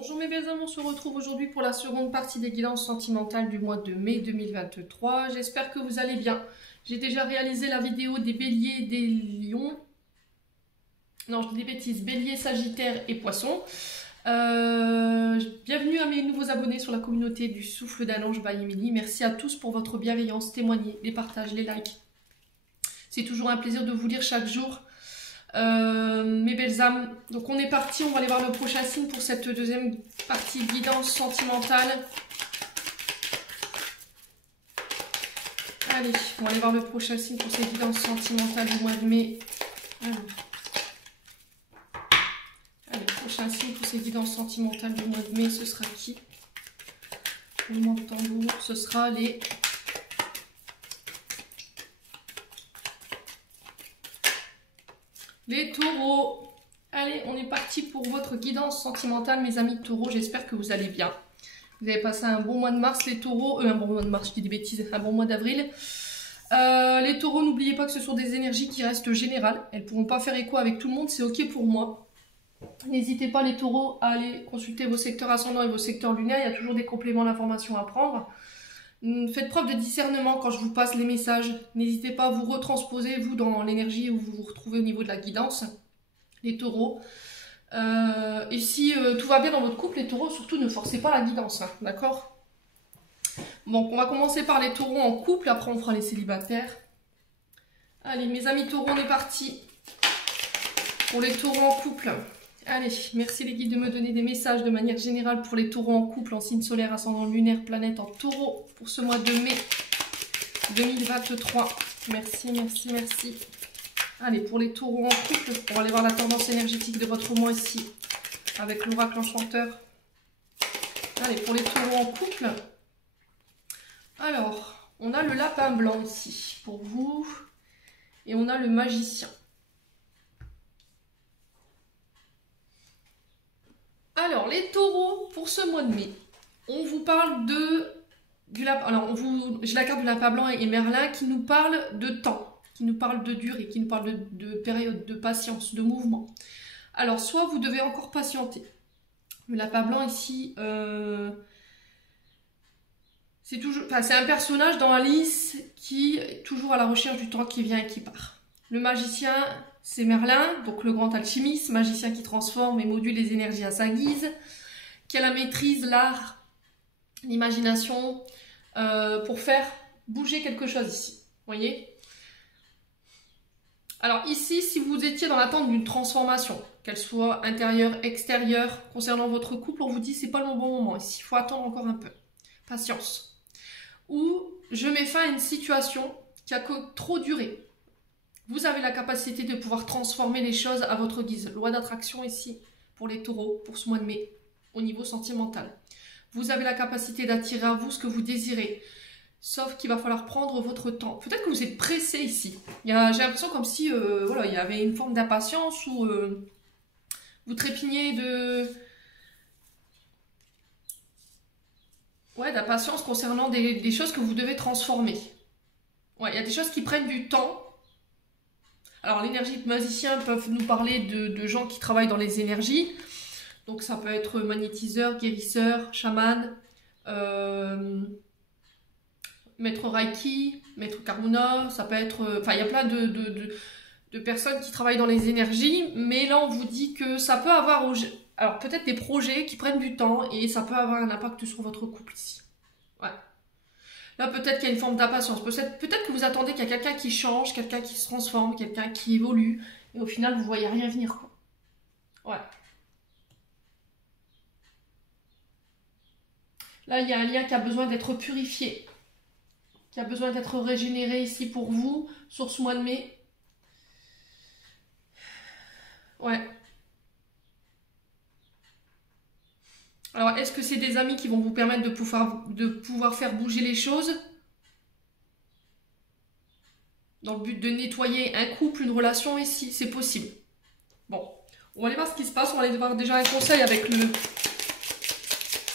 Bonjour mes belles âmes, on se retrouve aujourd'hui pour la seconde partie des guidances sentimentales du mois de mai 2023. J'espère que vous allez bien. J'ai déjà réalisé la vidéo des béliers et des lions. Non, je dis des bêtises, béliers, sagittaires et poissons. Bienvenue à mes nouveaux abonnés sur la communauté du Souffle d'un Ange by Emily. Merci à tous pour votre bienveillance, témoignez, les partages, les likes. C'est toujours un plaisir de vous lire chaque jour. Mes belles âmes, donc on est parti, on va aller voir le prochain signe pour cette deuxième partie guidance sentimentale. Allez, on va aller voir le prochain signe pour cette guidance sentimentale du mois de mai. Allez, prochain signe pour cette guidance sentimentale du mois de mai, ce sera qui? Le mois de tambour, ce sera les taureaux. Allez, on est parti pour votre guidance sentimentale, mes amis taureaux. J'espère que vous allez bien. Vous avez passé un bon mois de mars, les taureaux. Un bon mois de mars, je dis des bêtises. Un bon mois d'avril. Les taureaux, n'oubliez pas que ce sont des énergies qui restent générales. Elles ne pourront pas faire écho avec tout le monde. C'est OK pour moi. N'hésitez pas, les taureaux, à aller consulter vos secteurs ascendants et vos secteurs lunaires. Il y a toujours des compléments d'informations à prendre. Faites preuve de discernement quand je vous passe les messages. N'hésitez pas à vous retransposer, vous, dans l'énergie où vous vous retrouvez au niveau de la guidance, les taureaux. Et si tout va bien dans votre couple, les taureaux, surtout ne forcez pas la guidance, hein, d'accord? Bon, on va commencer par les taureaux en couple, après on fera les célibataires. Allez, mes amis taureaux, on est parti pour les taureaux en couple. Allez, merci les guides de me donner des messages de manière générale pour les taureaux en couple, en signe solaire, ascendant lunaire, planète en taureau pour ce mois de mai 2023. Merci, merci, merci. Allez, pour les taureaux en couple, on va aller voir la tendance énergétique de votre mois ici, avec l'oracle enchanteur. Allez, pour les taureaux en couple, alors, on a le lapin blanc ici, pour vous, et on a le magicien. Alors, les taureaux, pour ce mois de mai, on vous parle du lapin. Alors, j'ai la carte du lapin blanc et Merlin qui nous parle de temps, qui nous parle de durée, qui nous parle de période, de patience, de mouvement. Alors, soit vous devez encore patienter. Le lapin blanc ici, c'est un personnage dans Alice qui est toujours à la recherche du temps qui vient et qui part. Le magicien, c'est Merlin, donc le grand alchimiste, magicien qui transforme et module les énergies à sa guise, qui a la maîtrise, l'art, l'imagination pour faire bouger quelque chose ici. Vous voyez? Alors ici, si vous étiez dans l'attente d'une transformation, qu'elle soit intérieure, extérieure, concernant votre couple, on vous dit c'est pas le bon moment ici, il faut attendre encore un peu. Patience. Ou je mets fin à une situation qui a trop duré. Vous avez la capacité de pouvoir transformer les choses à votre guise. Loi d'attraction ici, pour les taureaux, pour ce mois de mai, au niveau sentimental. Vous avez la capacité d'attirer à vous ce que vous désirez. Sauf qu'il va falloir prendre votre temps. Peut-être que vous êtes pressé ici. J'ai l'impression comme si voilà, il y avait une forme d'impatience ou vous trépigniez d'impatience concernant des choses que vous devez transformer. Ouais, il y a des choses qui prennent du temps. Alors, l'énergie de magicien peuvent nous parler de gens qui travaillent dans les énergies. Donc, ça peut être magnétiseur, guérisseur, chaman, maître Reiki, maître Karuna. Ça peut être... Enfin, il y a plein de personnes qui travaillent dans les énergies. Mais là, on vous dit que ça peut avoir... Alors, peut-être des projets qui prennent du temps et ça peut avoir un impact sur votre couple ici. Ouais. Là, peut-être qu'il y a une forme d'impatience. Peut-être que vous attendez qu'il y a quelqu'un qui change, quelqu'un qui se transforme, quelqu'un qui évolue. Et au final, vous ne voyez rien venir, quoi. Ouais. Là, il y a un lien qui a besoin d'être purifié. Qui a besoin d'être régénéré ici pour vous, sur ce mois de mai. Ouais. Alors, est-ce que c'est des amis qui vont vous permettre de pouvoir faire bouger les choses? Dans le but de nettoyer un couple, une relation, ici, c'est possible. Bon, on va aller voir ce qui se passe. On va aller voir déjà un conseil avec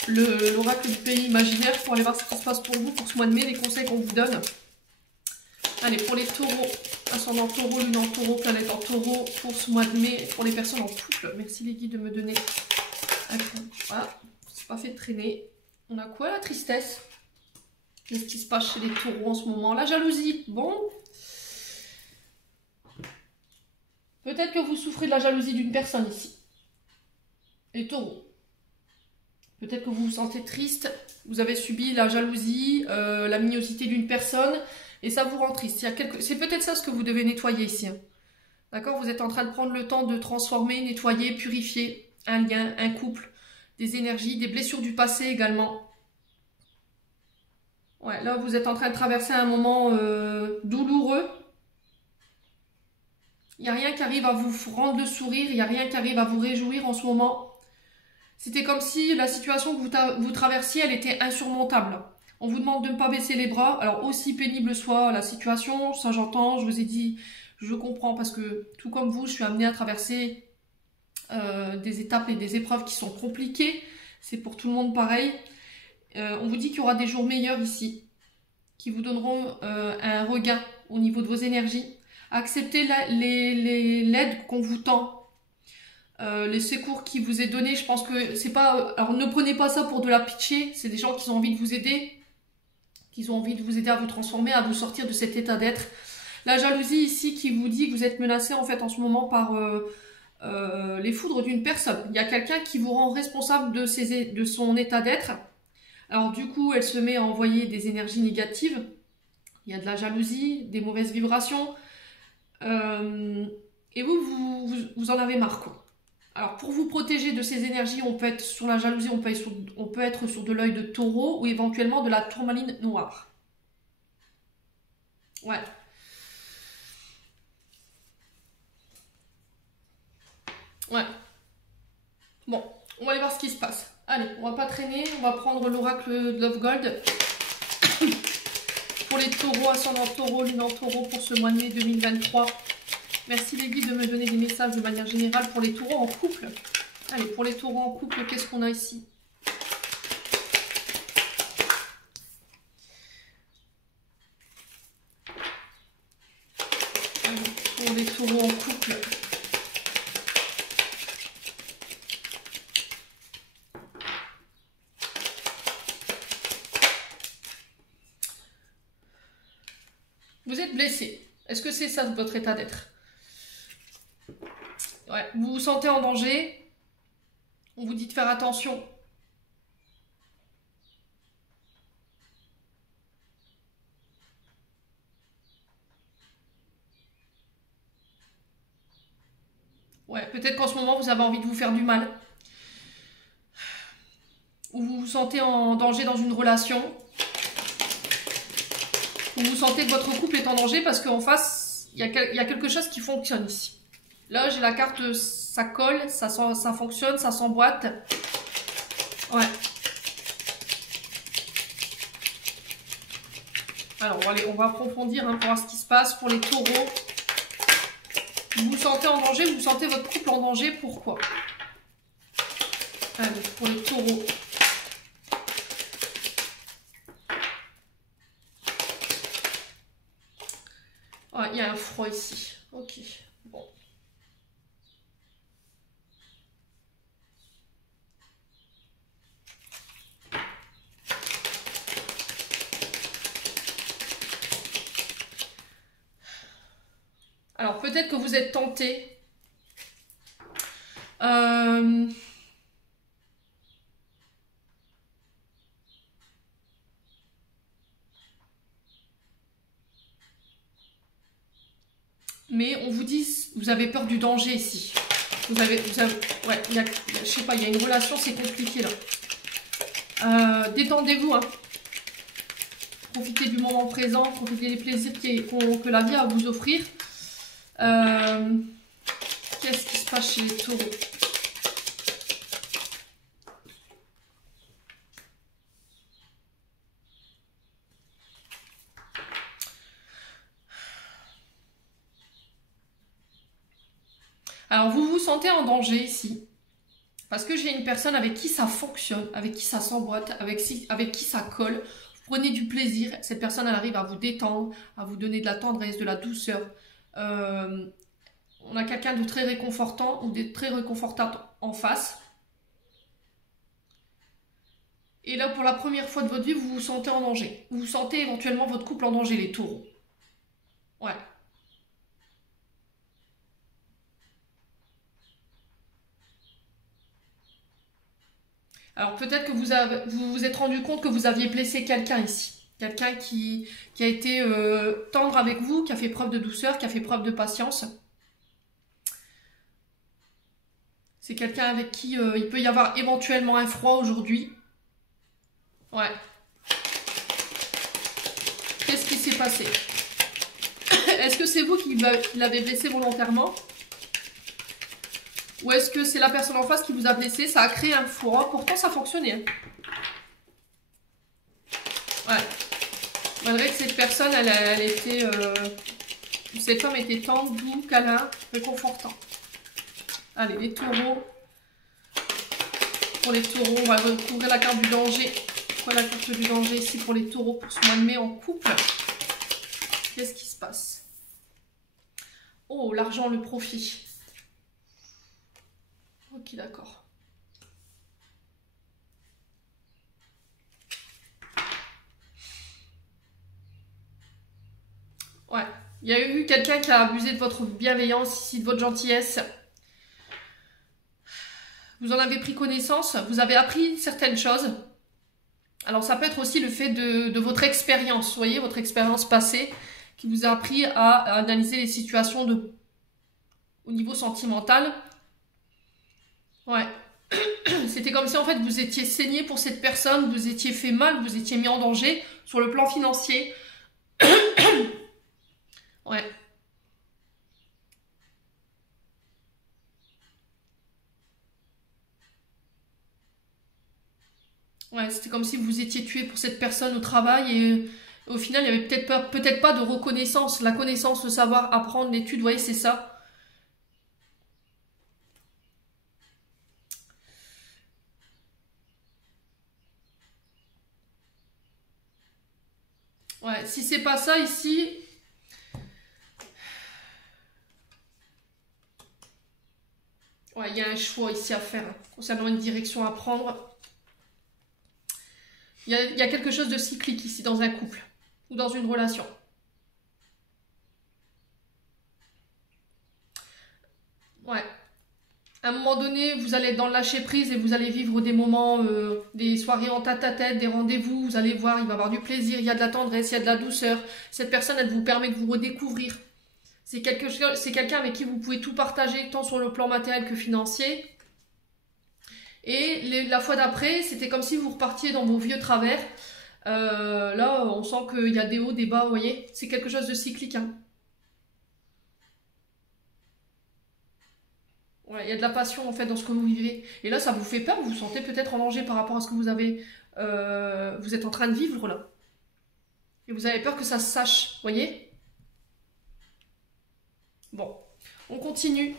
l'oracle du pays imaginaire pour aller voir ce qui se passe pour vous, pour ce mois de mai, les conseils qu'on vous donne. Allez, pour les taureaux, ascendant taureau, lune en taureau, planète en taureau, pour ce mois de mai, pour les personnes en couple. Merci les guides de me donner Voilà, c'est pas fait traîner. On a quoi? La tristesse. Qu'est-ce qui se passe chez les taureaux en ce moment? La jalousie. Bon. Peut-être que vous souffrez de la jalousie d'une personne ici. Les taureaux. Peut-être que vous vous sentez triste. Vous avez subi la jalousie, la mignosité d'une personne. Et ça vous rend triste. C'est peut-être ça ce que vous devez nettoyer ici. Hein. D'accord? Vous êtes en train de prendre le temps de transformer, nettoyer, purifier un lien, un couple, des énergies, des blessures du passé également. Ouais, là, vous êtes en train de traverser un moment douloureux. Il n'y a rien qui arrive à vous rendre le sourire, il n'y a rien qui arrive à vous réjouir en ce moment. C'était comme si la situation que vous traversiez, elle était insurmontable. On vous demande de ne pas baisser les bras. Alors, aussi pénible soit la situation, ça j'entends, je vous ai dit, je comprends parce que tout comme vous, je suis amenée à traverser des étapes et des épreuves qui sont compliquées. C'est pour tout le monde pareil. On vous dit qu'il y aura des jours meilleurs ici, qui vous donneront un regain au niveau de vos énergies. Acceptez l'aide qu'on vous tend, les secours qui vous est donné. Je pense que c'est pas... Alors ne prenez pas ça pour de la pitié, c'est des gens qui ont envie de vous aider, qui ont envie de vous aider à vous transformer, à vous sortir de cet état d'être. La jalousie ici qui vous dit que vous êtes menacé en fait en ce moment par les foudres d'une personne. Il y a quelqu'un qui vous rend responsable de son état d'être. Alors du coup, elle se met à envoyer des énergies négatives. Il y a de la jalousie, des mauvaises vibrations. Et vous en avez marre, quoi. Alors, pour vous protéger de ces énergies, on peut être sur la jalousie, on peut être sur de l'œil de taureau ou éventuellement de la tourmaline noire. Ouais. Ouais. Bon, on va aller voir ce qui se passe. Allez, on va pas traîner, on va prendre l'oracle de Love Gold. Pour les taureaux, ascendant taureau, lune en taureau pour ce mois de mai 2023. Merci les guides de me donner des messages de manière générale pour les taureaux en couple. Allez, pour les taureaux en couple, qu'est-ce qu'on a ici? Allez, pour les taureaux en couple. Vous êtes blessé. Est-ce que c'est ça votre état d'être? Ouais, vous vous sentez en danger. On vous dit de faire attention. Ouais, peut-être qu'en ce moment, vous avez envie de vous faire du mal. Ou vous vous sentez en danger dans une relation. Ou vous sentez que votre couple est en danger parce qu'en face, il y a quelque chose qui fonctionne ici. Là, j'ai la carte, ça colle, ça fonctionne, ça s'emboîte. Ouais. Alors, on va approfondir pour voir ce qui se passe pour les taureaux. Vous vous sentez en danger, vous sentez votre couple en danger, pourquoi? Allez, pour les taureaux. Ah, il y a un froid ici. Ok, bon. Alors, peut-être que vous êtes tenté. Mais on vous dit, vous avez peur du danger ici. Ouais, je sais pas, il y a une relation, c'est compliqué là. Détendez-vous, hein. Profitez du moment présent, profitez des plaisirs que la vie a à vous offrir. Qu'est-ce qui se passe chez les taureaux? Alors, vous vous sentez en danger ici. Parce que j'ai une personne avec qui ça fonctionne, avec qui ça s'emboîte, avec qui ça colle. Vous prenez du plaisir. Cette personne, elle arrive à vous détendre, à vous donner de la tendresse, de la douceur. On a quelqu'un de très réconfortant ou de très réconfortable en face. Et là, pour la première fois de votre vie, vous vous sentez en danger. Vous sentez éventuellement votre couple en danger, les taureaux. Ouais. Alors peut-être que vous vous êtes rendu compte que vous aviez blessé quelqu'un ici. Quelqu'un qui a été tendre avec vous, qui a fait preuve de douceur, qui a fait preuve de patience. C'est quelqu'un avec qui il peut y avoir éventuellement un froid aujourd'hui. Ouais. Qu'est-ce qui s'est passé? Est-ce que c'est vous qui l'avez blessé volontairement? Ou est-ce que c'est la personne en face qui vous a blessé? Ça a créé un froid. Pourtant, ça fonctionnait. Ouais. Malgré que cette personne, elle était... cette femme était tendre, doux, câlin, réconfortant. Allez, les taureaux. Pour les taureaux, on va recouvrir la carte du danger. Pourquoi la carte du danger ici pour les taureaux pour ce mois de mai en couple? Qu'est-ce qui se passe? Oh, l'argent, le profit. Ok, d'accord. Ouais, il y a eu quelqu'un qui a abusé de votre bienveillance ici, de votre gentillesse. Vous en avez pris connaissance, vous avez appris certaines choses. Alors ça peut être aussi le fait de votre expérience, vous voyez, votre expérience passée, qui vous a appris à analyser les situations au niveau sentimental. Ouais. C'était comme si en fait vous étiez saigné pour cette personne, vous étiez fait mal, vous étiez mis en danger sur le plan financier. Ouais. Ouais, c'était comme si vous étiez tué pour cette personne au travail et au final il y avait peut-être pas de reconnaissance, la connaissance, le savoir, apprendre, l'étude, vous voyez, c'est ça. Ouais, si c'est pas ça ici, ouais, il y a un choix ici à faire hein, concernant une direction à prendre. Il y a quelque chose de cyclique ici dans un couple ou dans une relation. Ouais. À un moment donné, vous allez être dans le lâcher prise et vous allez vivre des moments, des soirées en tête-à-tête, des rendez-vous. Vous allez voir, il va y avoir du plaisir, il y a de la tendresse, il y a de la douceur. Cette personne, elle vous permet de vous redécouvrir. C'est quelqu'un avec qui vous pouvez tout partager, tant sur le plan matériel que financier. Et la fois d'après, c'était comme si vous repartiez dans vos vieux travers. Là, on sent qu'il y a des hauts, des bas, vous voyez. C'est quelque chose de cyclique. Hein. Ouais, il y a de la passion en fait dans ce que vous vivez. Et là, ça vous fait peur, vous vous sentez peut-être en danger par rapport à ce que vous avez, vous êtes en train de vivre là. Et vous avez peur que ça se sache, vous voyez? Bon, on continue.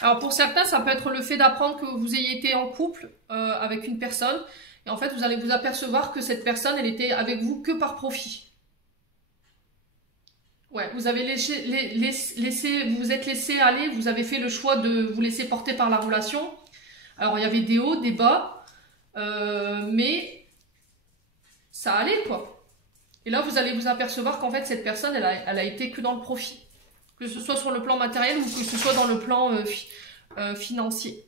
Alors pour certains, ça peut être le fait d'apprendre que vous ayez été en couple avec une personne. Et en fait, vous allez vous apercevoir que cette personne, elle était avec vous que par profit. Ouais, vous avez vous vous êtes laissé aller, vous avez fait le choix de vous laisser porter par la relation. Alors il y avait des hauts, des bas, mais ça allait quoi. Et là, vous allez vous apercevoir qu'en fait, cette personne, elle a été que dans le profit. Que ce soit sur le plan matériel ou que ce soit dans le plan financier.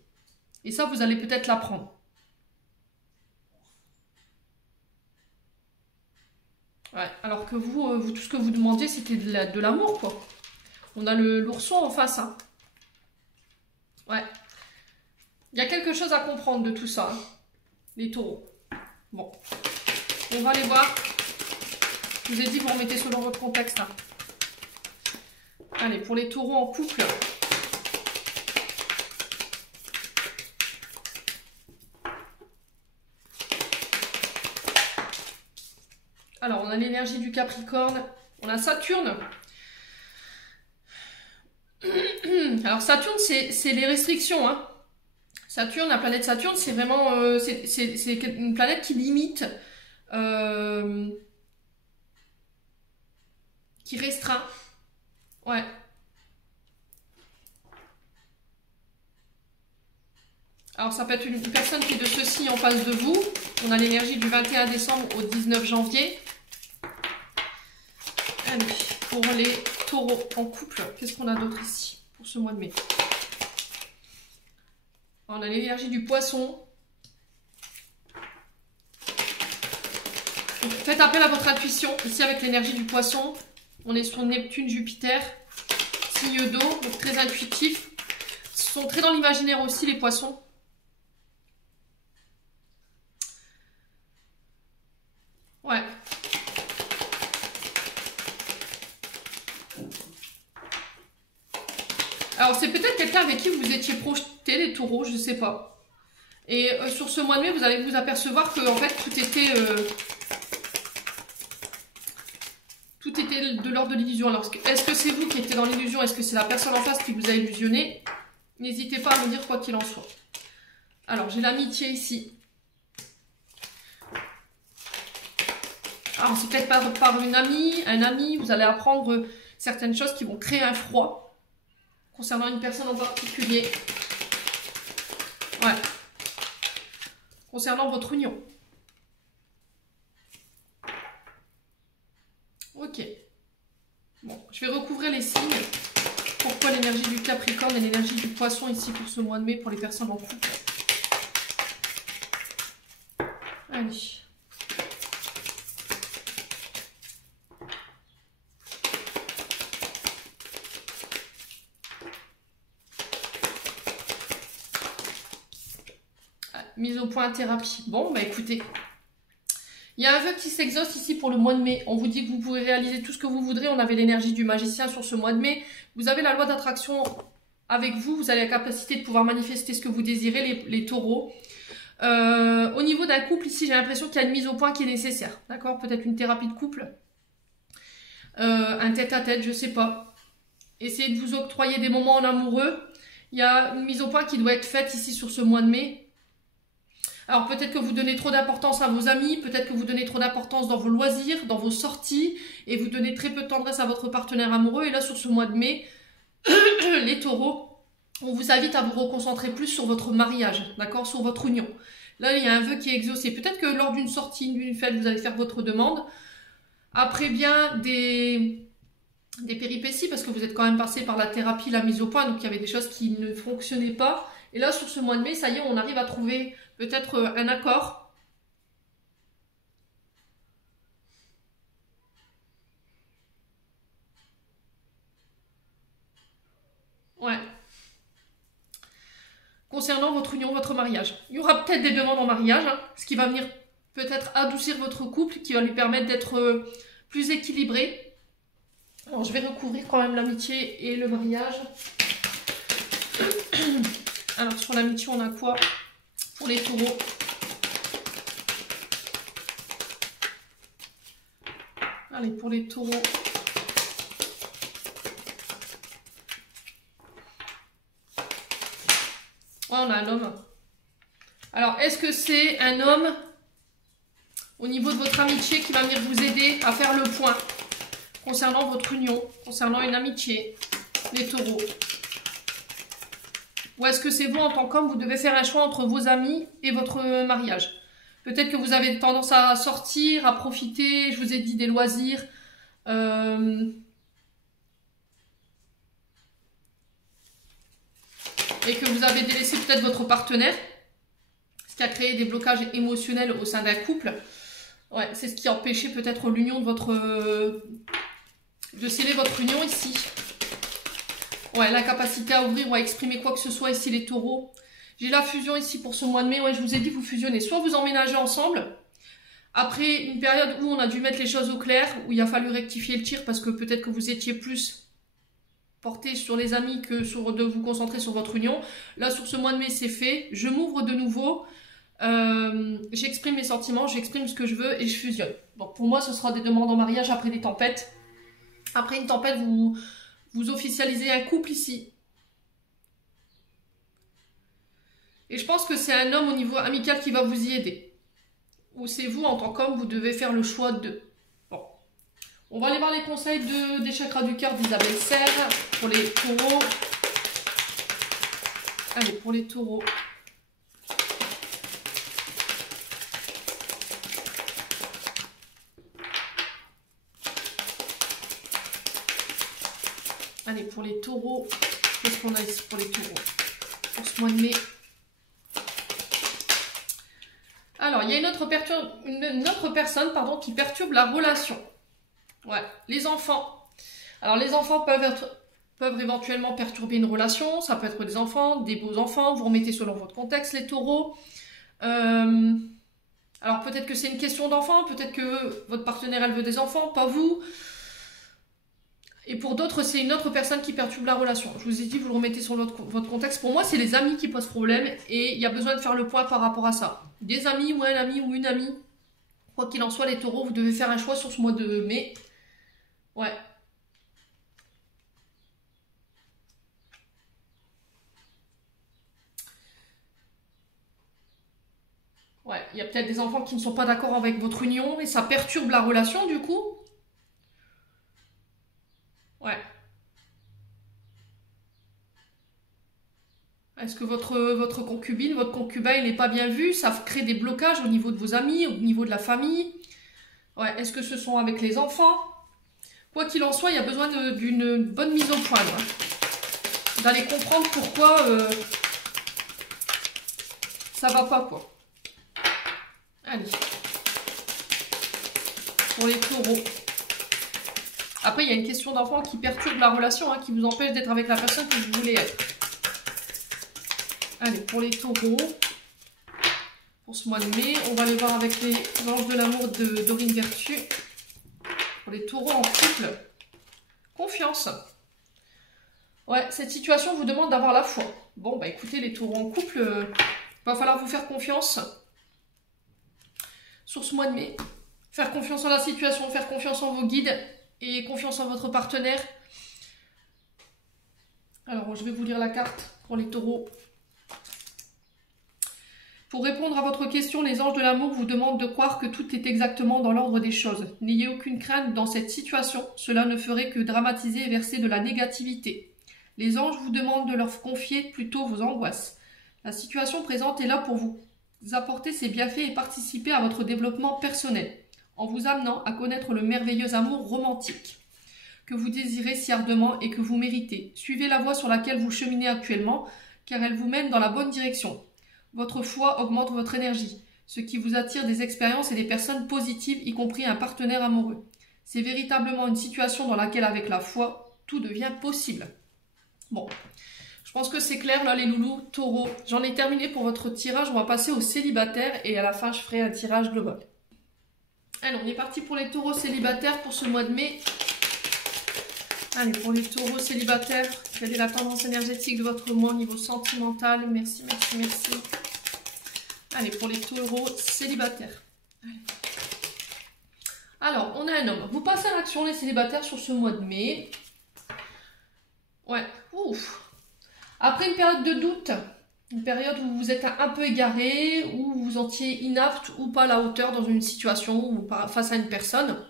Et ça, vous allez peut-être l'apprendre. Ouais, alors que vous, tout ce que vous demandiez, c'était de l'amour, quoi. On a l'ourson en face, hein. Ouais. Il y a quelque chose à comprendre de tout ça, hein, les taureaux. Bon. On va aller voir. Je vous ai dit, vous remettez selon votre contexte, hein. Allez, pour les taureaux en couple. Alors, on a l'énergie du Capricorne. On a Saturne. Alors, Saturne, c'est les restrictions. Hein. Saturne, la planète Saturne, c'est vraiment... c'est une planète qui limite, qui restreint. Ouais. Alors ça peut être une personne qui est de ce signe en face de vous. On a l'énergie du 21 décembre au 19 janvier. Allez, pour les taureaux en couple, qu'est-ce qu'on a d'autre ici pour ce mois de mai? On a l'énergie du poisson. Donc, faites appel à votre intuition. Ici avec l'énergie du poisson, on est sur Neptune, Jupiter, signe d'eau, donc très intuitif. Ils sont très dans l'imaginaire aussi les poissons. Ouais. Alors c'est peut-être quelqu'un avec qui vous étiez projeté, les taureaux, je ne sais pas. Et sur ce mois de mai, vous allez vous apercevoir que en fait tout était de l'ordre de l'illusion. Alors est-ce que c'est vous qui étiez dans l'illusion? Est-ce que c'est la personne en face qui vous a illusionné? N'hésitez pas à me dire quoi qu'il en soit. Alors j'ai l'amitié ici. Alors c'est peut-être par une amie, un ami, vous allez apprendre certaines choses qui vont créer un froid concernant une personne en particulier. Ouais. Concernant votre union. Ok. Bon, je vais recouvrir les signes. Pourquoi l'énergie du Capricorne et l'énergie du Poisson ici pour ce mois de mai pour les personnes en couple. Allez. Mise au point thérapie. Bon, bah écoutez, il y a un vœu qui s'exauce ici pour le mois de mai. On vous dit que vous pouvez réaliser tout ce que vous voudrez. On avait l'énergie du magicien sur ce mois de mai. Vous avez la loi d'attraction avec vous. Vous avez la capacité de pouvoir manifester ce que vous désirez, les taureaux. Au niveau d'un couple, ici, j'ai l'impression qu'il y a une mise au point qui est nécessaire. D'accord? Peut-être une thérapie de couple. Un tête-à-tête, je sais pas. Essayez de vous octroyer des moments en amoureux. Il y a une mise au point qui doit être faite ici sur ce mois de mai. Alors peut-être que vous donnez trop d'importance à vos amis, peut-être que vous donnez trop d'importance dans vos loisirs, dans vos sorties, et vous donnez très peu de tendresse à votre partenaire amoureux. Et là, sur ce mois de mai, les taureaux, on vous invite à vous reconcentrer plus sur votre mariage, d'accord, sur votre union. Là, il y a un vœu qui est exaucé. Peut-être que lors d'une sortie, d'une fête, vous allez faire votre demande. Après bien des péripéties, parce que vous êtes quand même passé par la thérapie, la mise au point, donc il y avait des choses qui ne fonctionnaient pas. Et là, sur ce mois de mai, ça y est, on arrive à trouver peut-être un accord. Ouais. Concernant votre union, votre mariage. Il y aura peut-être des demandes en mariage, hein, ce qui va venir peut-être adoucir votre couple, qui va lui permettre d'être plus équilibré. Alors, je vais recouvrir quand même l'amitié et le mariage. Alors, sur l'amitié, on a quoi pour les taureaux? Allez, pour les taureaux. Ouais, on a un homme. Alors, est-ce que c'est un homme au niveau de votre amitié qui va venir vous aider à faire le point concernant votre union, concernant une amitié, les taureaux? Ou est-ce que c'est vous, en tant qu'homme, vous devez faire un choix entre vos amis et votre mariage? Peut-être que vous avez tendance à sortir, à profiter, je vous ai dit des loisirs. Et que vous avez délaissé peut-être votre partenaire. Ce qui a créé des blocages émotionnels au sein d'un couple. Ouais, c'est ce qui a empêché peut-être l'union de votre... de sceller votre union ici. Ouais, l'incapacité à ouvrir ou à exprimer quoi que ce soit ici, les taureaux. J'ai la fusion ici pour ce mois de mai. Ouais, je vous ai dit, vous fusionnez. Soit vous emménagez ensemble. Après une période où on a dû mettre les choses au clair, où il a fallu rectifier le tir parce que peut-être que vous étiez plus porté sur les amis que sur de vous concentrer sur votre union. Là, sur ce mois de mai, c'est fait. Je m'ouvre de nouveau. J'exprime mes sentiments, j'exprime ce que je veux et je fusionne. Donc pour moi, ce sera des demandes en mariage après des tempêtes. Après une tempête, vous officialisez un couple ici. Et je pense que c'est un homme au niveau amical qui va vous y aider. Ou c'est vous, en tant qu'homme, vous devez faire le choix de... Bon. On va aller voir les conseils des chakras du cœur d'Isabelle Serre pour les taureaux. Allez, pour les taureaux. Allez, pour les taureaux, qu'est-ce qu'on a ici pour les taureaux pour ce mois de mai? Alors, il y a une autre personne pardon, qui perturbe la relation. Ouais, les enfants. Alors, les enfants peuvent éventuellement perturber une relation. Ça peut être des enfants, des beaux enfants. Vous remettez selon votre contexte, les taureaux. Alors, peut-être que c'est une question d'enfant. Peut-être que votre partenaire, elle veut des enfants, pas vous. Et pour d'autres, c'est une autre personne qui perturbe la relation. Je vous ai dit, vous le remettez sur votre contexte. Pour moi, c'est les amis qui posent problème. Et il y a besoin de faire le point par rapport à ça. Des amis ou un ami ou une amie. Quoi qu'il en soit, les taureaux, vous devez faire un choix sur ce mois de mai. Ouais. Ouais, il y a peut-être des enfants qui ne sont pas d'accord avec votre union et ça perturbe la relation du coup. Ouais. Est-ce que votre concubine, votre concubin, il n'est pas bien vu? Ça crée des blocages au niveau de vos amis, au niveau de la famille. Ouais, est-ce que ce sont avec les enfants? Quoi qu'il en soit, il y a besoin d'une bonne mise au point. D'aller comprendre pourquoi ça va pas, quoi. Allez. Pour les taureaux. Après, il y a une question d'enfant qui perturbe la relation, qui vous empêche d'être avec la personne que vous voulez être. Allez, pour les taureaux, pour ce mois de mai, on va aller voir avec les anges de l'amour de Dorine Vertu. Pour les taureaux en couple, confiance. Ouais, cette situation vous demande d'avoir la foi. Bon, bah écoutez, les taureaux en couple, va falloir vous faire confiance sur ce mois de mai. Faire confiance en la situation, faire confiance en vos guides et confiance en votre partenaire. Alors, je vais vous lire la carte pour les taureaux. Pour répondre à votre question, les anges de l'amour vous demandent de croire que tout est exactement dans l'ordre des choses. N'ayez aucune crainte dans cette situation, cela ne ferait que dramatiser et verser de la négativité. Les anges vous demandent de leur confier plutôt vos angoisses. La situation présente est là pour vous apporter ses bienfaits et participer à votre développement personnel, en vous amenant à connaître le merveilleux amour romantique que vous désirez si ardemment et que vous méritez. Suivez la voie sur laquelle vous cheminez actuellement, car elle vous mène dans la bonne direction. Votre foi augmente votre énergie, ce qui vous attire des expériences et des personnes positives, y compris un partenaire amoureux. C'est véritablement une situation dans laquelle, avec la foi, tout devient possible. Bon, je pense que c'est clair là les loulous, taureaux. J'en ai terminé pour votre tirage, on va passer aux célibataires et à la fin je ferai un tirage global. Allez, on est parti pour les taureaux célibataires pour ce mois de mai. Allez, pour les taureaux célibataires, quelle est la tendance énergétique de votre mois au niveau sentimental? Merci, merci, merci. Allez, pour les taureaux célibataires. Allez. Alors, on a un homme. Vous passez à l'action, les célibataires, sur ce mois de mai. Ouais, ouf. Après une période de doute, une période où vous êtes un peu égaré, où vous vous sentiez inapte ou pas à la hauteur dans une situation ou face à une personne,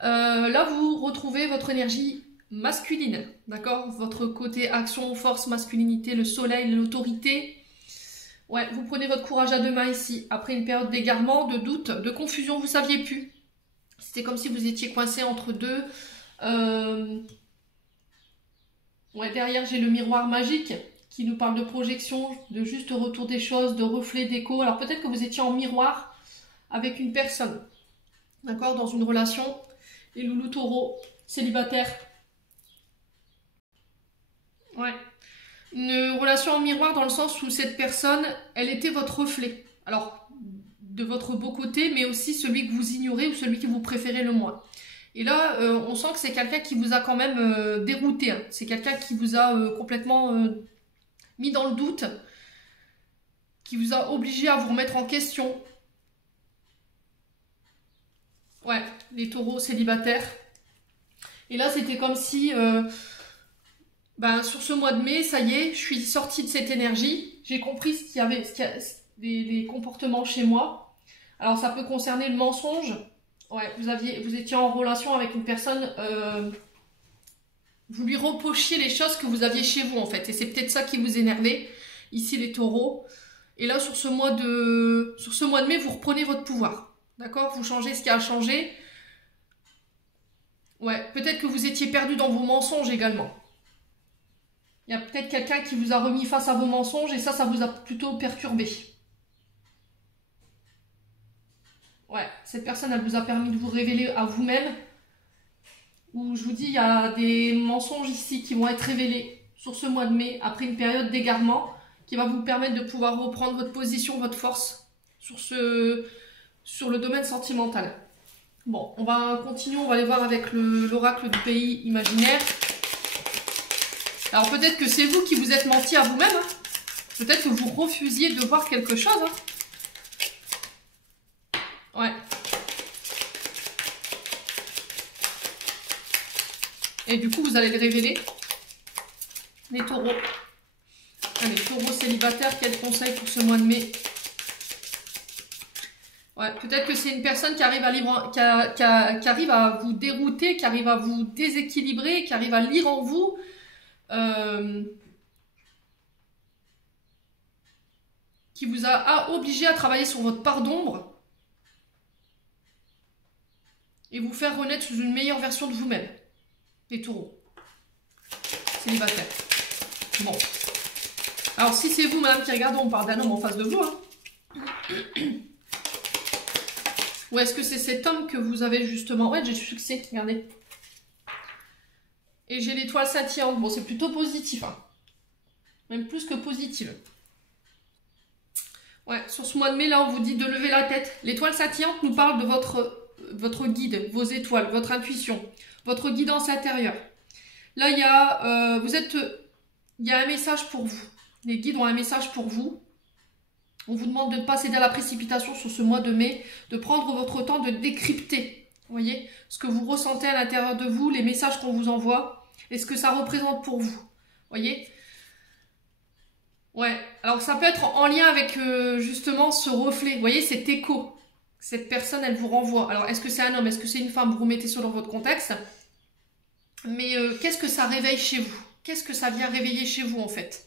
là vous retrouvez votre énergie masculine, d'accord? Votre côté action, force, masculinité, le soleil, l'autorité. Ouais, vous prenez votre courage à deux mains ici. Après une période d'égarement, de doute, de confusion, vous saviez plus. C'était comme si vous étiez coincé entre deux. Ouais, derrière j'ai le miroir magique qui nous parle de projection, de juste retour des choses, de reflet, d'écho. Alors peut-être que vous étiez en miroir avec une personne, d'accord, dans une relation. Les loulous taureaux célibataires. Ouais. Une relation en miroir dans le sens où cette personne, elle était votre reflet. Alors, de votre beau côté, mais aussi celui que vous ignorez ou celui que vous préférez le moins. Et là, on sent que c'est quelqu'un qui vous a quand même dérouté. Hein. C'est quelqu'un qui vous a complètement mis dans le doute, qui vous a obligé à vous remettre en question. Ouais, les taureaux célibataires. Et là, c'était comme si, sur ce mois de mai, ça y est, je suis sortie de cette énergie. J'ai compris ce qu'il y avait, des comportements chez moi. Alors, ça peut concerner le mensonge. Ouais, vous étiez en relation avec une personne, vous lui reprochiez les choses que vous aviez chez vous, en fait. Et c'est peut-être ça qui vous énervait, ici, les taureaux. Et là, sur ce mois de mai, vous reprenez votre pouvoir. D'accord? Vous changez ce qui a changé. Ouais, peut-être que vous étiez perdu dans vos mensonges également. Il y a peut-être quelqu'un qui vous a remis face à vos mensonges et ça vous a plutôt perturbé. Ouais, cette personne, elle vous a permis de vous révéler à vous-même. Où je vous dis, il y a des mensonges ici qui vont être révélés sur ce mois de mai, après une période d'égarement, qui va vous permettre de pouvoir reprendre votre position, votre force sur le domaine sentimental. Bon, on va continuer, on va aller voir avec l'oracle du pays imaginaire. Alors peut-être que c'est vous qui vous êtes menti à vous-même. Hein. Peut-être que vous refusiez de voir quelque chose. Hein. Ouais. Et du coup, vous allez le révéler. Les taureaux. Allez, taureaux célibataires, quel conseil pour ce mois de mai? Ouais, peut-être que c'est une personne qui arrive qui arrive à vous dérouter, qui arrive à vous déséquilibrer, qui arrive à lire en vous. Qui vous a obligé à travailler sur votre part d'ombre et vous faire renaître sous une meilleure version de vous-même. Les taureaux. Célibataires. Bon. Alors, si c'est vous, madame, qui regardez, on parle d'un homme en face de vous. Hein. Ou est-ce que c'est cet homme que vous avez justement... Ouais, j'ai du succès, regardez. Et j'ai l'étoile scintillante. Bon, c'est plutôt positif. Hein. Même plus que positif. Ouais, sur ce mois de mai, là, on vous dit de lever la tête. L'étoile scintillante nous parle de votre guide, vos étoiles, votre intuition, votre guidance intérieure. Là, il y a, il y a un message pour vous. Les guides ont un message pour vous. On vous demande de ne pas céder à la précipitation sur ce mois de mai, de prendre votre temps de décrypter, vous voyez, ce que vous ressentez à l'intérieur de vous, les messages qu'on vous envoie, et ce que ça représente pour vous, vous voyez. Ouais, alors ça peut être en lien avec justement ce reflet, vous voyez, cet écho. Cette personne, elle vous renvoie. Alors, est-ce que c'est un homme, est-ce que c'est une femme? Vous remettez selon votre contexte. Mais qu'est-ce que ça réveille chez vous? Qu'est-ce que ça vient réveiller chez vous, en fait?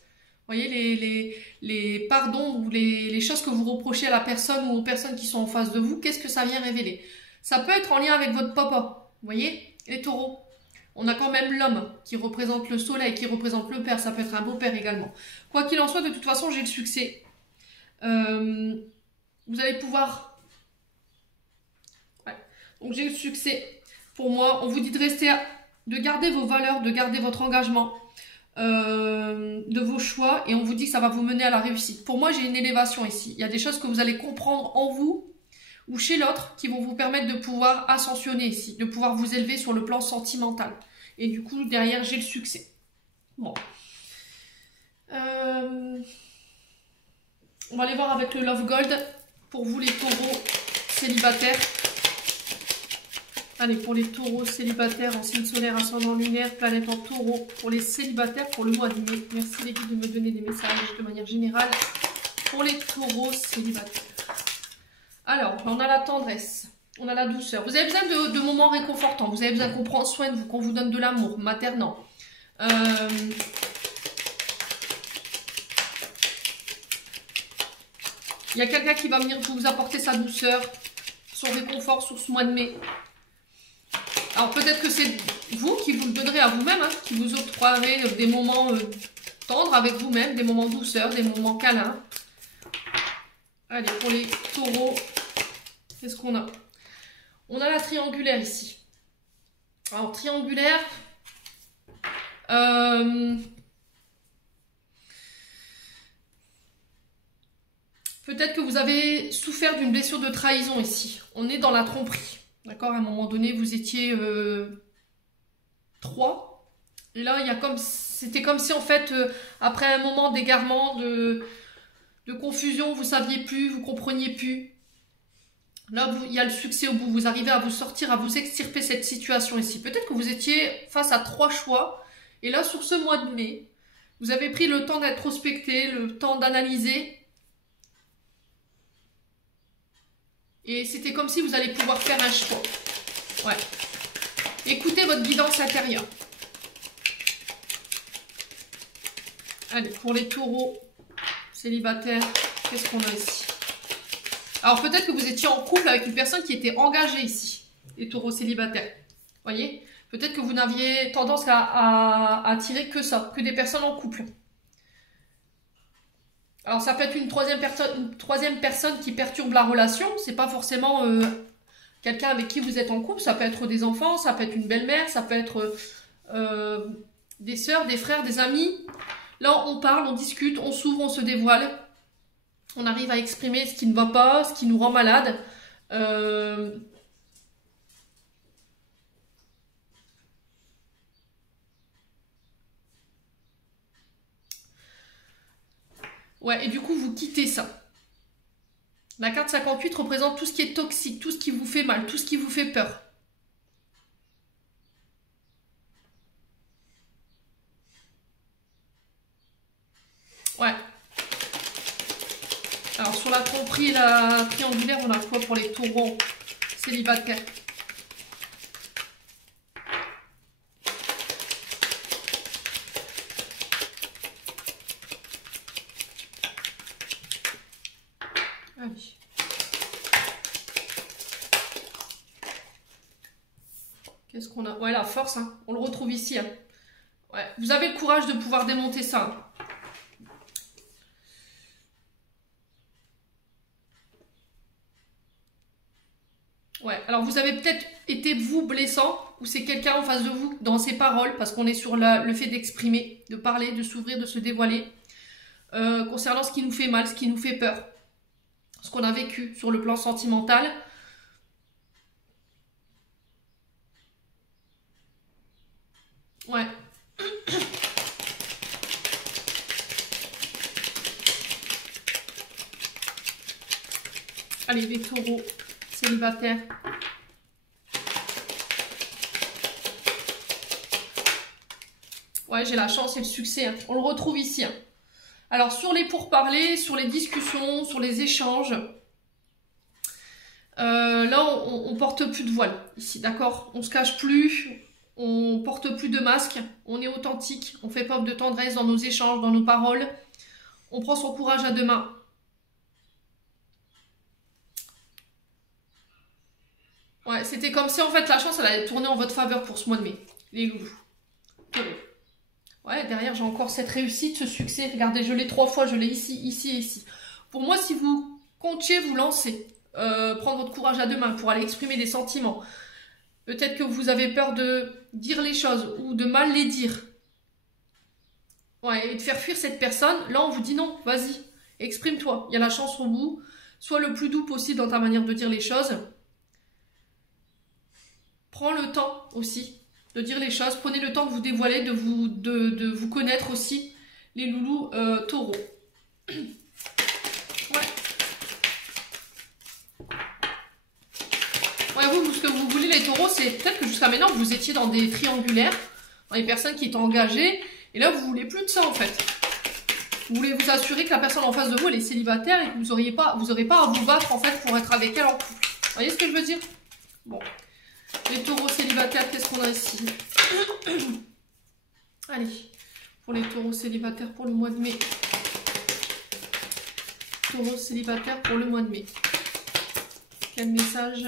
Vous voyez, les pardons ou les choses que vous reprochez à la personne ou aux personnes qui sont en face de vous, qu'est-ce que ça vient révéler? Ça peut être en lien avec votre papa, vous voyez, les taureaux. On a quand même l'homme qui représente le soleil, qui représente le père, ça peut être un beau-père également. Quoi qu'il en soit, de toute façon, j'ai le succès. Vous allez pouvoir... Ouais. Donc j'ai le succès. Pour moi, on vous dit de rester, de garder vos valeurs, de garder votre engagement, de vos choix, et on vous dit que ça va vous mener à la réussite. Pour moi, j'ai une élévation ici. Il y a des choses que vous allez comprendre en vous ou chez l'autre qui vont vous permettre de pouvoir ascensionner ici, de pouvoir vous élever sur le plan sentimental. Et du coup, derrière, j'ai le succès. Bon. On va aller voir avec le Love Gold. Pour vous, les taureaux célibataires. Allez, pour les taureaux célibataires en signe solaire, ascendant lunaire, planète en taureau. Pour les célibataires, pour le mois de mai. Merci les guides de me donner des messages de manière générale. Pour les taureaux célibataires. Alors, on a la tendresse. On a la douceur. Vous avez besoin de moments réconfortants. Vous avez besoin qu'on prenne soin de vous, qu'on vous donne de l'amour maternant. Il y a quelqu'un qui va venir vous apporter sa douceur, son réconfort sur ce mois de mai. Alors peut-être que c'est vous qui vous le donnerez à vous-même, hein, qui vous octroierez des moments tendres avec vous-même, des moments douceur, des moments câlins. Allez, pour les taureaux, qu'est-ce qu'on a? On a la triangulaire ici. Alors, triangulaire. Peut-être que vous avez souffert d'une blessure de trahison ici. On est dans la tromperie. D'accord? À un moment donné, vous étiez 3. Et là, c'était comme si, en fait, après un moment d'égarement, de confusion, vous ne saviez plus, vous ne compreniez plus. Là, il y a le succès au bout. Vous arrivez à vous sortir, à vous extirper cette situation ici. Peut-être que vous étiez face à 3 choix. Et là, sur ce mois de mai, vous avez pris le temps d'introspecter, le temps d'analyser. Et c'était comme si vous allez pouvoir faire un choix. Ouais. Écoutez votre guidance intérieure. Allez, pour les taureaux célibataires, qu'est-ce qu'on a ici? Alors peut-être que vous étiez en couple avec une personne qui était engagée ici, les taureaux célibataires. Voyez? Peut-être que vous n'aviez tendance à attirer que ça, que des personnes en couple. Alors ça peut être une troisième personne qui perturbe la relation. C'est pas forcément quelqu'un avec qui vous êtes en couple. Ça peut être des enfants, ça peut être une belle-mère, ça peut être des sœurs, des frères, des amis. Là on parle, on discute, on s'ouvre, on se dévoile. On arrive à exprimer ce qui ne va pas, ce qui nous rend malade. Ouais, et du coup, vous quittez ça. La carte 58 représente tout ce qui est toxique, tout ce qui vous fait mal, tout ce qui vous fait peur. Ouais. Alors, sur la tromperie et la triangulaire, on a quoi pour les taureaux célibataires? Allez. Qu'est-ce qu'on a? Ouais, la force, hein. On le retrouve ici. Hein. Ouais. Vous avez le courage de pouvoir démonter ça. Hein. Ouais, alors vous avez peut-être été vous blessant, ou c'est quelqu'un en face de vous dans ses paroles, parce qu'on est sur le fait d'exprimer, de parler, de s'ouvrir, de se dévoiler, concernant ce qui nous fait mal, ce qui nous fait peur, ce qu'on a vécu sur le plan sentimental. Ouais. Allez, les taureaux célibataires. Ouais, j'ai la chance et le succès. Hein. On le retrouve ici. Hein. Alors, sur les pourparlers, sur les discussions, sur les échanges, là, on porte plus de voile ici, d'accord? On se cache plus, on porte plus de masque, on est authentique, on fait preuve de tendresse dans nos échanges, dans nos paroles. On prend son courage à deux mains. Ouais, c'était comme si en fait la chance elle allait tourner en votre faveur pour ce mois de mai, les loulous. Ouais, derrière j'ai encore cette réussite, ce succès. Regardez, je l'ai 3 fois, je l'ai ici, ici et ici. Pour moi, si vous comptiez vous lancer, prendre votre courage à deux mains pour aller exprimer des sentiments, peut-être que vous avez peur de dire les choses ou de mal les dire. Ouais, et de faire fuir cette personne, là on vous dit non, vas-y, exprime-toi. Il y a la chance au bout. Sois le plus doux possible dans ta manière de dire les choses. Prends le temps aussi de dire les choses. Prenez le temps de vous dévoiler, de vous connaître aussi, les loulous taureaux. Ouais. Ouais, vous, ce que vous voulez les taureaux, c'est peut-être que jusqu'à maintenant, vous étiez dans des triangulaires, dans les personnes qui étaient engagées, et là, vous voulez plus de ça, en fait. Vous voulez vous assurer que la personne en face de vous, elle est célibataire, et que vous n'aurez pas à vous battre, en fait, pour être avec elle en couple. Vous voyez ce que je veux dire? Bon. Les taureaux célibataires, qu'est-ce qu'on a ici? Allez, pour les taureaux célibataires pour le mois de mai. Taureaux célibataires pour le mois de mai. Quel message?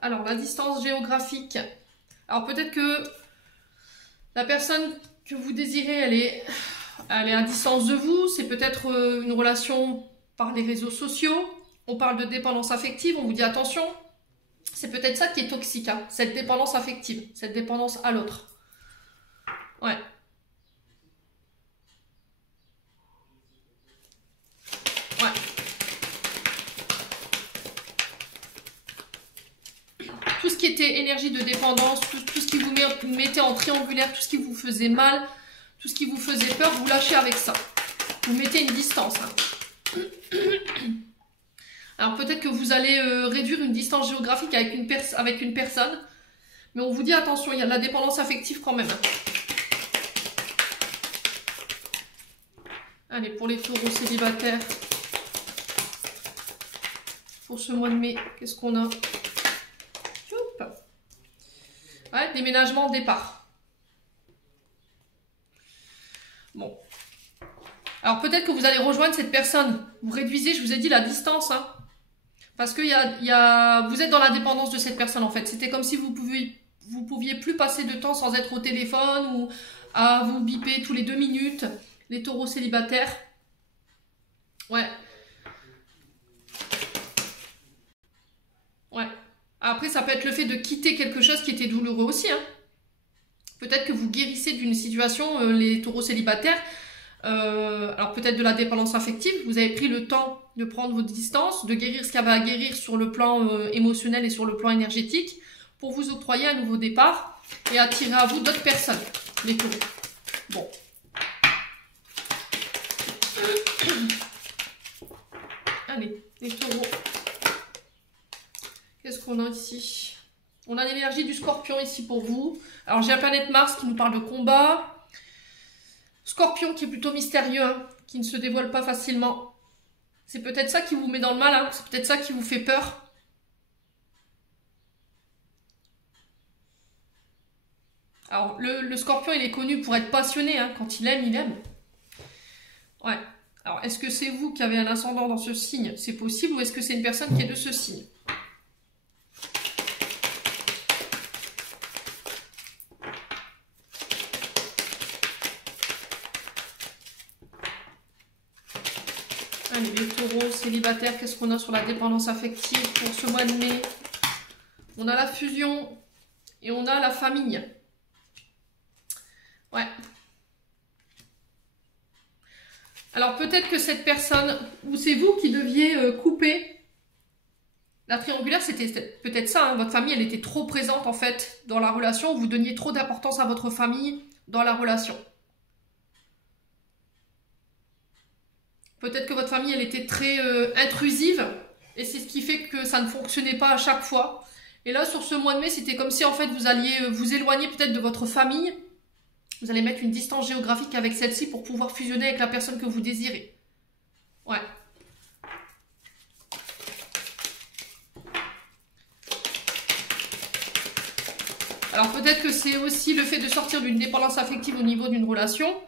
Alors, la distance géographique. Alors, peut-être que la personne que vous désirez, elle est à distance de vous. C'est peut-être une relation par les réseaux sociaux. On parle de dépendance affective, on vous dit attention. C'est peut-être ça qui est toxique, hein, cette dépendance affective, cette dépendance à l'autre. Ouais. Ouais. Tout ce qui était énergie de dépendance, tout ce qui vous mettait en triangulaire, tout ce qui vous faisait mal, tout ce qui vous faisait peur, vous lâchez avec ça. Vous mettez une distance. Hein. Alors peut-être que vous allez réduire une distance géographique avec une personne, mais on vous dit attention, il y a de la dépendance affective quand même. Allez, pour les taureaux célibataires, pour ce mois de mai, qu'est-ce qu'on a? Ouais, déménagement, départ. Bon. Alors peut-être que vous allez rejoindre cette personne. Vous réduisez, je vous ai dit, la distance, hein. Parce que vous êtes dans la dépendance de cette personne en fait. C'était comme si vous vous pouviez plus passer de temps sans être au téléphone ou à vous biper tous les 2 minutes. Les taureaux célibataires. Ouais. Ouais. Après, ça peut être le fait de quitter quelque chose qui était douloureux aussi. Hein. Peut-être que vous guérissez d'une situation, les taureaux célibataires. Alors peut-être de la dépendance affective. Vous avez pris le temps de prendre votre distance, de guérir ce qu'il y avait à guérir sur le plan émotionnel et sur le plan énergétique pour vous octroyer un nouveau départ et attirer à vous d'autres personnes, les taureaux. Bon. Allez, les taureaux. Qu'est-ce qu'on a ici? On a l'énergie du scorpion ici pour vous. Alors j'ai la planète Mars qui nous parle de combat. Scorpion qui est plutôt mystérieux, hein, qui ne se dévoile pas facilement. C'est peut-être ça qui vous met dans le mal, hein, c'est peut-être ça qui vous fait peur. Alors le scorpion il est connu pour être passionné, hein, quand il aime, il aime. Ouais. Alors est-ce que c'est vous qui avez un ascendant dans ce signe? C'est possible, ou est-ce que c'est une personne qui est de ce signe? Allez, les taureaux célibataires, qu'est-ce qu'on a sur la dépendance affective pour ce mois de mai? On a la fusion et on a la famille. Ouais. Alors peut-être que cette personne, ou c'est vous qui deviez couper. La triangulaire, c'était peut-être ça, hein, votre famille, elle était trop présente en fait dans la relation, vous donniez trop d'importance à votre famille dans la relation. Peut-être que votre famille, elle était très intrusive, et c'est ce qui fait que ça ne fonctionnait pas à chaque fois. Et là, sur ce mois de mai, c'était comme si en fait vous alliez vous éloigner peut-être de votre famille. Vous allez mettre une distance géographique avec celle-ci pour pouvoir fusionner avec la personne que vous désirez. Ouais. Alors peut-être que c'est aussi le fait de sortir d'une dépendance affective au niveau d'une relation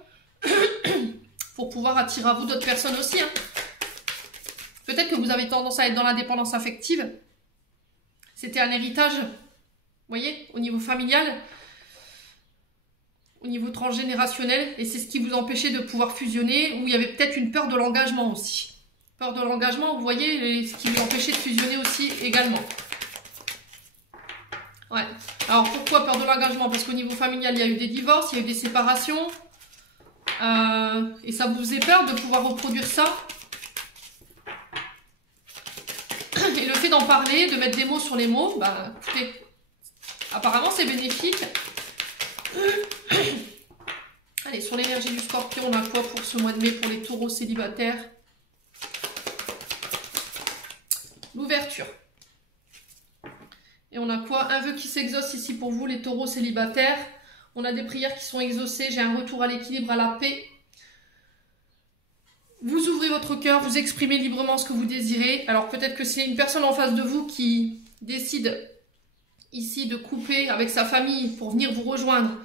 pour pouvoir attirer à vous d'autres personnes aussi. Hein. Peut-être que vous avez tendance à être dans la dépendance affective. C'était un héritage, vous voyez, au niveau familial, au niveau transgénérationnel, et c'est ce qui vous empêchait de pouvoir fusionner, ou il y avait peut-être une peur de l'engagement aussi. Peur de l'engagement, vous voyez, ce qui vous empêchait de fusionner aussi également. Ouais. Alors pourquoi peur de l'engagement? Parce qu'au niveau familial, il y a eu des divorces, il y a eu des séparations, et ça vous faisait peur de pouvoir reproduire ça. Et le fait d'en parler, de mettre des mots sur les mots, bah écoutez, apparemment c'est bénéfique. Allez, sur l'énergie du scorpion, on a quoi pour ce mois de mai pour les taureaux célibataires? L'ouverture. Et on a quoi? Un vœu qui s'exauce ici pour vous, les taureaux célibataires. On a des prières qui sont exaucées. J'ai un retour à l'équilibre, à la paix. Vous ouvrez votre cœur, vous exprimez librement ce que vous désirez. Alors peut-être que c'est une personne en face de vous qui décide ici de couper avec sa famille pour venir vous rejoindre.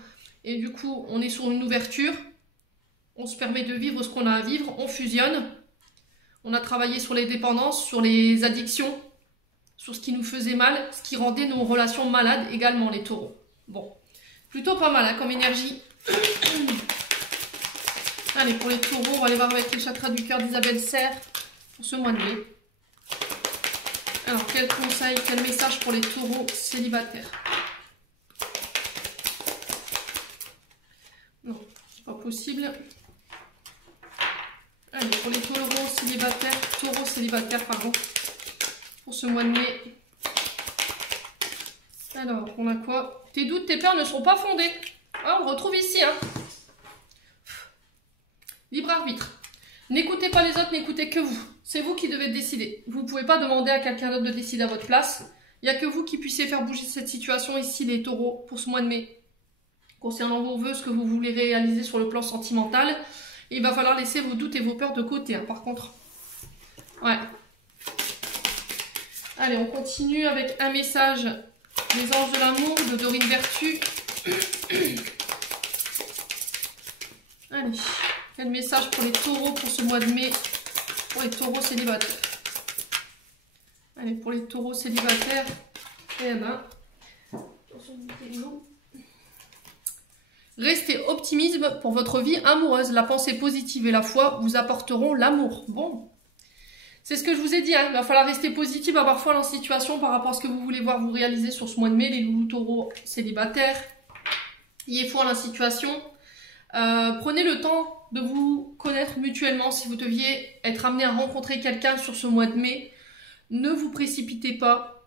Et du coup, on est sur une ouverture. On se permet de vivre ce qu'on a à vivre. On fusionne. On a travaillé sur les dépendances, sur les addictions, sur ce qui nous faisait mal, ce qui rendait nos relations malades également, les taureaux. Bon, plutôt pas mal hein, comme énergie. Allez, pour les taureaux, on va aller voir avec les chakras du cœur d'Isabelle Serre pour ce mois de mai. Alors, quel conseil, quel message pour les taureaux célibataires? Non, c'est pas possible. Allez, pour les taureaux célibataires, pardon, pour ce mois de mai. Alors, on a quoi? Tes doutes, tes peurs ne sont pas fondés. Ah, on le retrouve ici, hein. Libre arbitre. N'écoutez pas les autres, n'écoutez que vous. C'est vous qui devez décider. Vous ne pouvez pas demander à quelqu'un d'autre de décider à votre place. Il n'y a que vous qui puissiez faire bouger cette situation ici, les taureaux, pour ce mois de mai. Concernant vos vœux, ce que vous voulez réaliser sur le plan sentimental, il va falloir laisser vos doutes et vos peurs de côté, hein, par contre. Ouais. Allez, on continue avec un message des anges de l'amour, de Dorine Vertu. Allez. Quel message pour les taureaux pour ce mois de mai, pour les taureaux célibataires? Allez, pour les taureaux célibataires, eh ben, Attention de bouteille d'eau. Restez optimisme pour votre vie amoureuse. La pensée positive et la foi vous apporteront l'amour. Bon, c'est ce que je vous ai dit. Hein. Il va falloir rester positif, avoir foi dans la situation par rapport à ce que vous voulez voir vous réaliser sur ce mois de mai. Les loulous taureaux célibataires. Ayez foi dans la situation. Prenez le temps de vous connaître mutuellement. Si vous deviez être amené à rencontrer quelqu'un sur ce mois de mai, ne vous précipitez pas.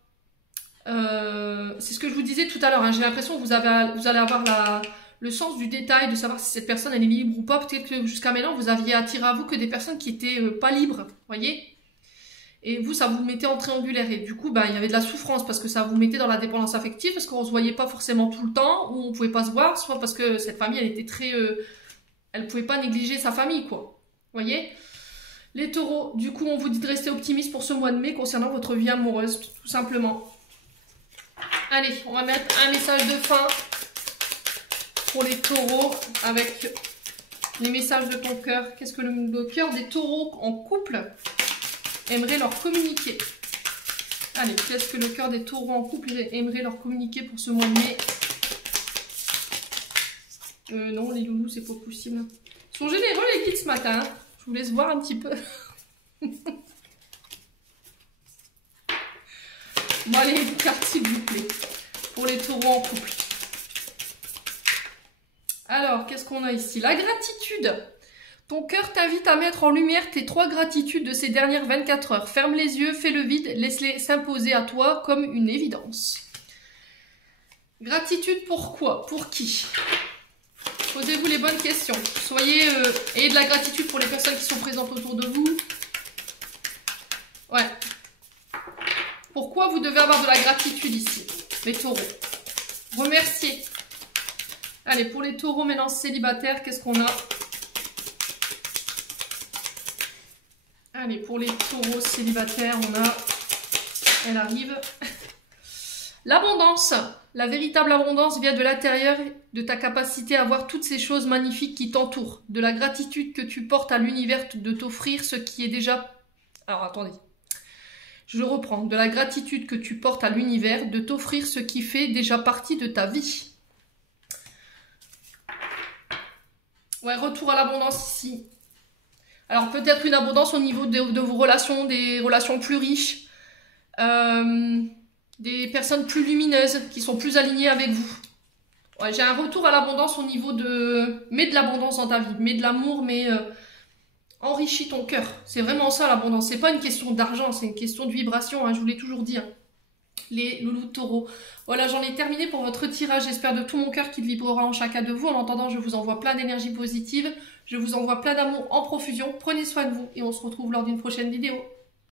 C'est ce que je vous disais tout à l'heure. Hein. J'ai l'impression que vous allez avoir le sens du détail, de savoir si cette personne elle est libre ou pas. Peut-être que jusqu'à maintenant, vous aviez attiré à vous que des personnes qui étaient pas libres, voyez. Et vous, ça vous mettait en triangulaire. Et du coup, il y avait de la souffrance parce que ça vous mettait dans la dépendance affective, parce qu'on ne se voyait pas forcément tout le temps, ou on ne pouvait pas se voir, soit parce que cette famille, elle était très... elle ne pouvait pas négliger sa famille, quoi. Voyez. Les taureaux, du coup, on vous dit de rester optimiste pour ce mois de mai concernant votre vie amoureuse, tout simplement. Allez, on va mettre un message de fin pour les taureaux avec les messages de ton cœur. Qu'est-ce que le cœur des taureaux en couple aimerait leur communiquer? Allez, qu'est-ce que le cœur des taureaux en couple aimerait leur communiquer pour ce mois de mai? Non, les loulous, c'est pas possible. Ils sont généreux les guides ce matin. Hein. Je vous laisse voir un petit peu. Bon, allez, une carte s'il vous plaît. Pour les taureaux en couple. Alors, qu'est-ce qu'on a ici? La gratitude. Ton cœur t'invite à mettre en lumière tes 3 gratitudes de ces dernières 24 heures. Ferme les yeux, fais le vide, laisse-les s'imposer à toi comme une évidence. Gratitude pourquoi? Pour qui? Posez-vous les bonnes questions. Ayez de la gratitude pour les personnes qui sont présentes autour de vous. Ouais. Pourquoi vous devez avoir de la gratitude ici, les taureaux? Remerciez. Allez, pour les taureaux maintenant célibataires, qu'est-ce qu'on a? Allez, pour les taureaux célibataires, on a... Elle arrive. L'abondance. La véritable abondance vient de l'intérieur, de ta capacité à voir toutes ces choses magnifiques qui t'entourent. De la gratitude que tu portes à l'univers de t'offrir ce qui est déjà... Alors, attendez. Je reprends. De la gratitude que tu portes à l'univers de t'offrir ce qui fait déjà partie de ta vie. Ouais, retour à l'abondance ici. Alors, peut-être une abondance au niveau de vos relations, des relations plus riches. Des personnes plus lumineuses, qui sont plus alignées avec vous. Ouais, j'ai un retour à l'abondance au niveau de... Mets de l'abondance dans ta vie, mets de l'amour, mais enrichis ton cœur. C'est vraiment ça l'abondance. C'est pas une question d'argent, c'est une question de vibration, hein, je vous l'ai toujours dit. Hein. Les loulous de taureau. Voilà, j'en ai terminé pour votre tirage. J'espère de tout mon cœur qu'il vibrera en chacun de vous. En attendant, je vous envoie plein d'énergie positive. Je vous envoie plein d'amour en profusion. Prenez soin de vous et on se retrouve lors d'une prochaine vidéo.